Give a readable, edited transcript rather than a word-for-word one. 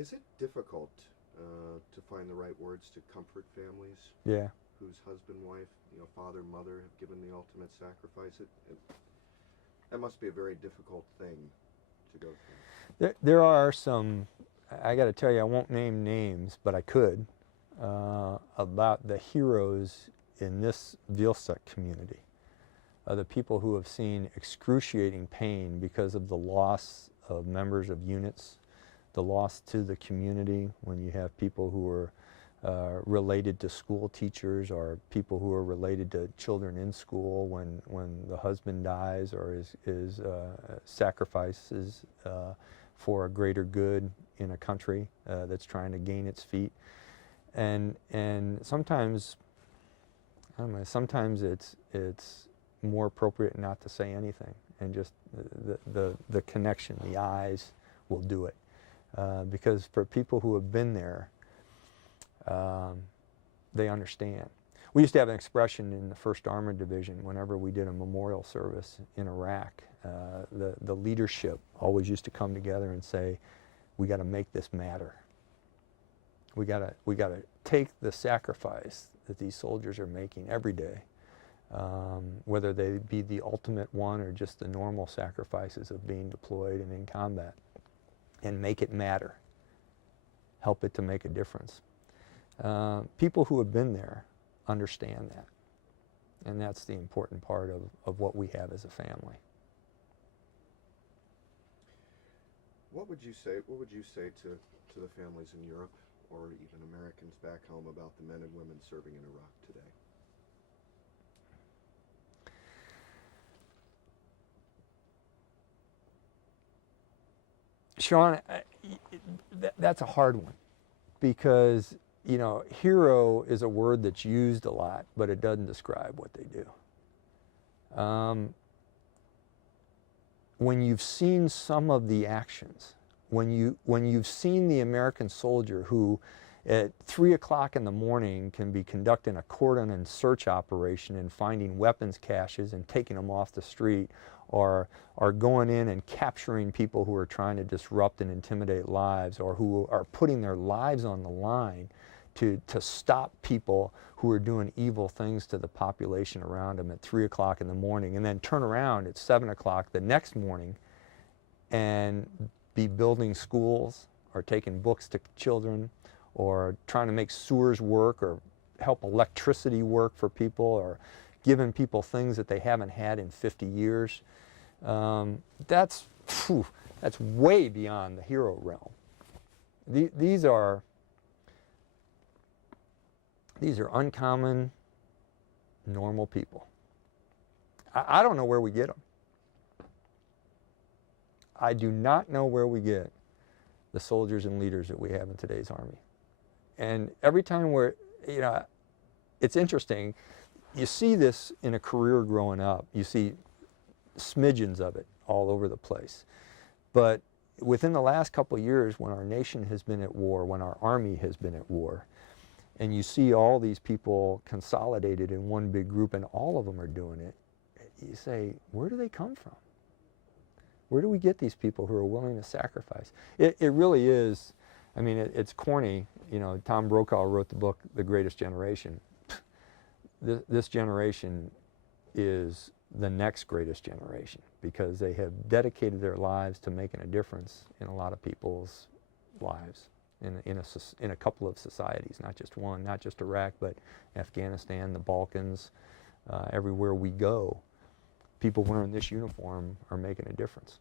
Is it difficult to find the right words to comfort families? Yeah. Whose husband, wife, father, mother have given the ultimate sacrifice? That must be a very difficult thing to go through. There are some, I got to tell you, I won't name names, but I could, about the heroes in this Vilseck community, the people who have seen excruciating pain because of the loss of members of units, the loss to the community when you have people who are related to school teachers or people who are related to children in school when the husband dies or is sacrifices for a greater good in a country that's trying to gain its feet. And sometimes, I don't know, sometimes it's more appropriate not to say anything, and just the connection, the eyes will do it. Because for people who have been there, they understand. We used to have an expression in the 1st Armored Division whenever we did a memorial service in Iraq. The leadership always used to come together and say, we got to make this matter. We got to take the sacrifice that these soldiers are making every day, whether they be the ultimate one or just the normal sacrifices of being deployed and in combat, and make it matter. Help it to make a difference. People who have been there understand that, and that's the important part of what we have as a family. What would you say to the families in Europe or even Americans back home about the men and women serving in Iraq today? Sean, that's a hard one, because hero is a word that's used a lot, but it doesn't describe what they do. When you've seen some of the actions, when you've seen the American soldier who at 3 o'clock in the morning can be conducting a cordon and search operation and finding weapons caches and taking them off the street, or going in and capturing people who are trying to disrupt and intimidate lives, or who are putting their lives on the line to stop people who are doing evil things to the population around them at 3 o'clock in the morning, and then turn around at 7 o'clock the next morning and be building schools or taking books to children or trying to make sewers work or help electricity work for people or giving people things that they haven't had in 50 years. That's way beyond the hero realm. These are uncommon, normal people. I don't know where we get them. I do not know where we get the soldiers and leaders that we have in today's Army. And every time it's interesting, you see this in a career growing up. You see smidgens of it all over the place. But within the last couple of years, when our nation has been at war, when our Army has been at war, and you see all these people consolidated in one big group and all of them are doing it, you say, where do they come from? Where do we get these people who are willing to sacrifice? It really is, I mean, it's corny. Tom Brokaw wrote the book, The Greatest Generation. This generation is the next greatest generation because they have dedicated their lives to making a difference in a lot of people's lives. In a couple of societies, not just one, not just Iraq, but Afghanistan, the Balkans, everywhere we go, people wearing this uniform are making a difference.